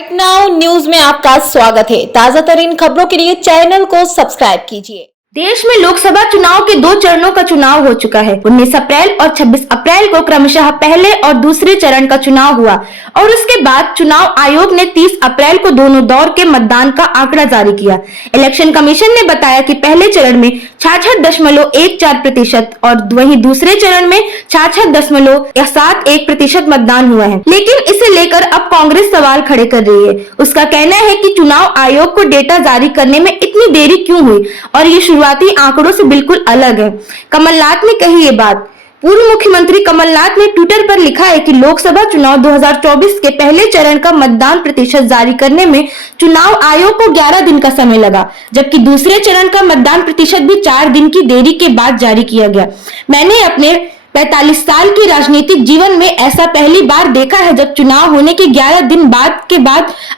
Right now news में आपका स्वागत है। ताजा तरीन खबरों के लिए चैनल को सब्सक्राइब कीजिए। देश में लोकसभा चुनाव के 2 चरणों का चुनाव हो चुका है। 19 अप्रैल और 26 अप्रैल को क्रमशः पहले और दूसरे चरण का चुनाव हुआ और उसके बाद चुनाव आयोग ने 30 अप्रैल को दोनों दौर के मतदान का आंकड़ा जारी किया। इलेक्शन कमीशन ने बताया कि पहले चरण में 66.14% और वहीं दूसरे चरण में 66.71% मतदान हुआ है। लेकिन इसे लेकर अब कांग्रेस सवाल खड़े कर रही है। उसका कहना है कि चुनाव आयोग को डेटा जारी करने में इतनी देरी क्यों हुई और ये शुरुआती आंकड़ों से बिल्कुल अलग है। कमलनाथ ने कही ये बात। पूर्व मुख्यमंत्री कमलनाथ ने ट्विटर पर लिखा है कि लोकसभा चुनाव 2024 के पहले चरण का मतदान प्रतिशत जारी करने में चुनाव आयोग को 11 दिन का समय लगा, जबकि दूसरे चरण का मतदान प्रतिशत भी 4 दिन की देरी के बाद जारी किया गया। मैंने अपने 45 साल के राजनीतिक जीवन में ऐसा पहली बार देखा है जब चुनाव होने के 11 दिन बाद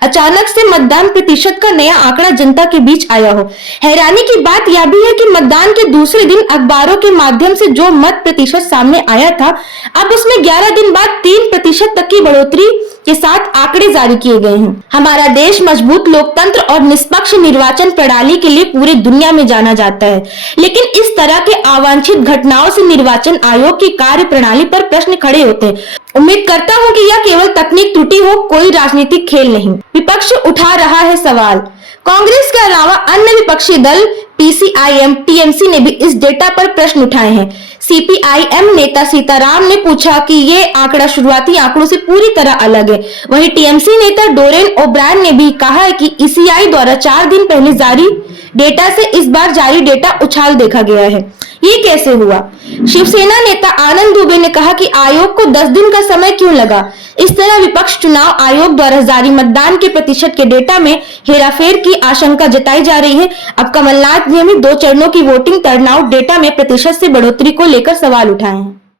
अचानक से मतदान प्रतिशत का नया आंकड़ा जनता के बीच आया हो। हैरानी की बात यह भी है कि मतदान के दूसरे दिन अखबारों के माध्यम से जो मत प्रतिशत सामने आया था, अब उसमें 11 दिन बाद 3% तक की बढ़ोतरी के साथ आंकड़े जारी किए गए हैं। हमारा देश मजबूत लोकतंत्र और निष्पक्ष निर्वाचन प्रणाली के लिए पूरी दुनिया में जाना जाता है, लेकिन इस तरह के अवांछित घटनाओं से निर्वाचन आयोग की कार्य प्रणाली पर प्रश्न खड़े होते हैं। उम्मीद करता हूं कि यह केवल तकनीक त्रुटि हो, कोई राजनीतिक खेल नहीं। विपक्ष उठा रहा है सवाल। कांग्रेस के अलावा अन्य विपक्षी दल पीसीआईएम, टीएमसी ने भी इस डेटा पर प्रश्न उठाए हैं। सीपीआईएम नेता सीताराम ने पूछा कि ये आंकड़ा शुरुआती आंकड़ों से पूरी तरह अलग है। वहीं टीएमसी नेता डोरेन ओब्रायन ने भी कहा है कि ईसीआई द्वारा 4 दिन पहले जारी डेटा से इस बार जारी डेटा उछाल देखा गया है। ये कैसे हुआ? शिवसेना नेता आनंद दुबे ने कहा कि आयोग को 10 दिन का समय क्यों लगा। इस तरह विपक्ष चुनाव आयोग द्वारा जारी मतदान के प्रतिशत के डेटा में हेराफेर की आशंका जताई जा रही है। अब कमलनाथ ने भी 2 चरणों की वोटिंग टर्नआउट डेटा में प्रतिशत से बढ़ोतरी को लेकर सवाल उठाए हैं।